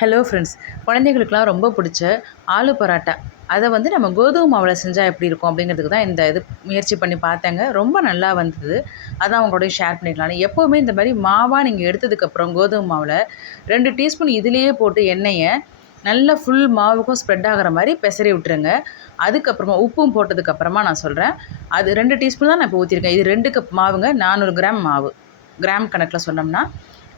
Hello friends குழந்தைகளுக்குலாம் ரொம்ப பிடிச்ச ஆலு பரோட்டா. அதை வந்து நம்ம கோதுமை மாவில் செஞ்சால் எப்படி இருக்கும் அப்படிங்கிறதுக்கு தான் இந்த இது முயற்சி பண்ணி பார்த்தேங்க. ரொம்ப நல்லா வந்தது. அதான் அவங்களோட ஷேர் பண்ணிக்கலாம்னு எப்போவுமே இந்த மாதிரி மாவாக நீங்கள் எடுத்ததுக்கப்புறம் கோதுமை மாவில் ரெண்டு டீஸ்பூன் இதுலேயே போட்டு எண்ணெயை நல்லா ஃபுல் மாவுக்கும் ஸ்ப்ரெட் ஆகிற மாதிரி பெசரி விட்டுருங்க. அதுக்கப்புறமா உப்பும் போட்டதுக்கப்புறமா நான் சொல்கிறேன் அது ரெண்டு டீஸ்பூன் தான் நான் இப்போ ஊற்றிருக்கேன் இது ரெண்டு கப் மாவுங்க. நானூறு கிராம் மாவு. கிராம் கணக்கில் சொன்னோம்னா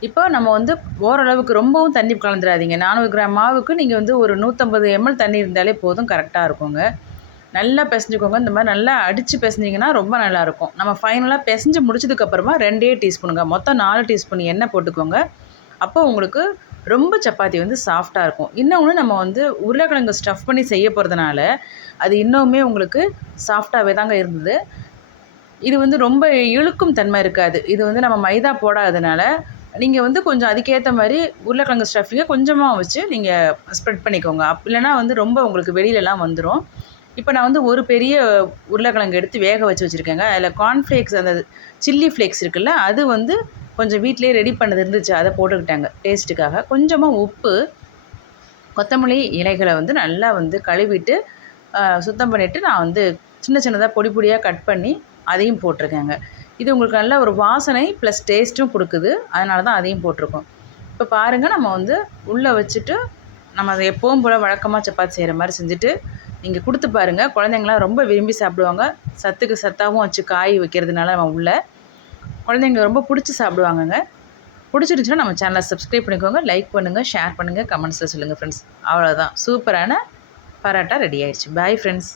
இப்போ நம்ம வந்து ஓரளவுக்கு ரொம்பவும் தண்ணி கலந்துடாதீங்க நானூறு கிராம் மாவுக்கு நீங்கள் வந்து ஒரு நூற்றம்பது எம்எல் தண்ணி இருந்தாலே போதும் கரெக்டாக இருக்குங்க. நல்லா பிசைஞ்சுக்கோங்க. இந்த மாதிரி நல்லா அடித்து பிசைஞ்சிங்கன்னா ரொம்ப நல்லாயிருக்கும் நம்ம ஃபைனலாக பிசைஞ்சு முடிச்சதுக்கப்புறமா ரெண்டே டீஸ்பூனுங்க. மொத்தம் நாலு டீஸ்பூன் எண்ணெய் போட்டுக்கோங்க. அப்போ உங்களுக்கு ரொம்ப சப்பாத்தி வந்து சாஃப்டாக இருக்கும். இன்னொன்று நம்ம வந்து உருளைக்கிழங்கு ஸ்டஃப் பண்ணி செய்ய போகிறதுனால அது இன்னுமே உங்களுக்கு சாஃப்டாகவே தாங்க இருந்தது. இது வந்து ரொம்ப இழுக்கும் தன்மை இருக்காது. இது வந்து நம்ம மைதா போடாததுனால நீங்கள் வந்து கொஞ்சம் அதுக்கேற்ற மாதிரி உருளைக்கிழங்கு ஸ்டஃபிங்கை கொஞ்சமாக வச்சு நீங்கள் ஸ்ப்ரெட் பண்ணிக்கோங்க. அப் இல்லைனா வந்து ரொம்ப உங்களுக்கு வெளியிலலாம் வந்துடும் இப்போ நான் வந்து ஒரு பெரிய உருளைக்கிழங்கு எடுத்து வேக வச்சு வச்சுருக்கேங்க. அதில் கார்ன்ஃப்ளேக்ஸ் அந்த சில்லி ஃப்ளேக்ஸ் இருக்குல்ல அது வந்து கொஞ்சம் வீட்டிலே ரெடி பண்ணது இருந்துச்சு. அதை போட்டுக்கிட்டாங்க. டேஸ்ட்டுக்காக கொஞ்சமாக உப்பு கொத்தமல்லி இலைகளை வந்து நல்லா வந்து கழுவிட்டு சுத்தம் பண்ணிவிட்டு நான் வந்து சின்ன சின்னதாக பொடி பொடியாக கட் பண்ணி அதையும் போட்டிருக்கேங்க. இது உங்களுக்கு நல்ல ஒரு வாசனை ப்ளஸ் டேஸ்ட்டும் கொடுக்குது. அதனால தான் அதையும் போட்டிருக்கோம். இப்போ பாருங்கள் நம்ம வந்து உள்ளே வச்சுட்டு நம்ம அதை எப்போவும் போல் வழக்கமாக சப்பாத்தி செய்கிற மாதிரி செஞ்சுட்டு நீங்கள் கொடுத்து பாருங்கள் குழந்தைங்களாம் ரொம்ப விரும்பி சாப்பிடுவாங்க. சத்துக்கு சத்தாகவும் வச்சு காய் வைக்கிறதுனால நம்ம உள்ளே. குழந்தைங்க ரொம்ப பிடிச்சி சாப்பிடுவாங்கங்க. பிடிச்சிருந்துச்சுன்னா நம்ம சேனலை சப்ஸ்கிரைப் பண்ணிக்கோங்க லைக் பண்ணுங்கள் ஷேர் பண்ணுங்கள் கமெண்ட்ஸில் சொல்லுங்கள் ஃப்ரெண்ட்ஸ் அவ்வளோதான் சூப்பரான பரோட்டா ரெடி ஆயிடுச்சு. Bye friends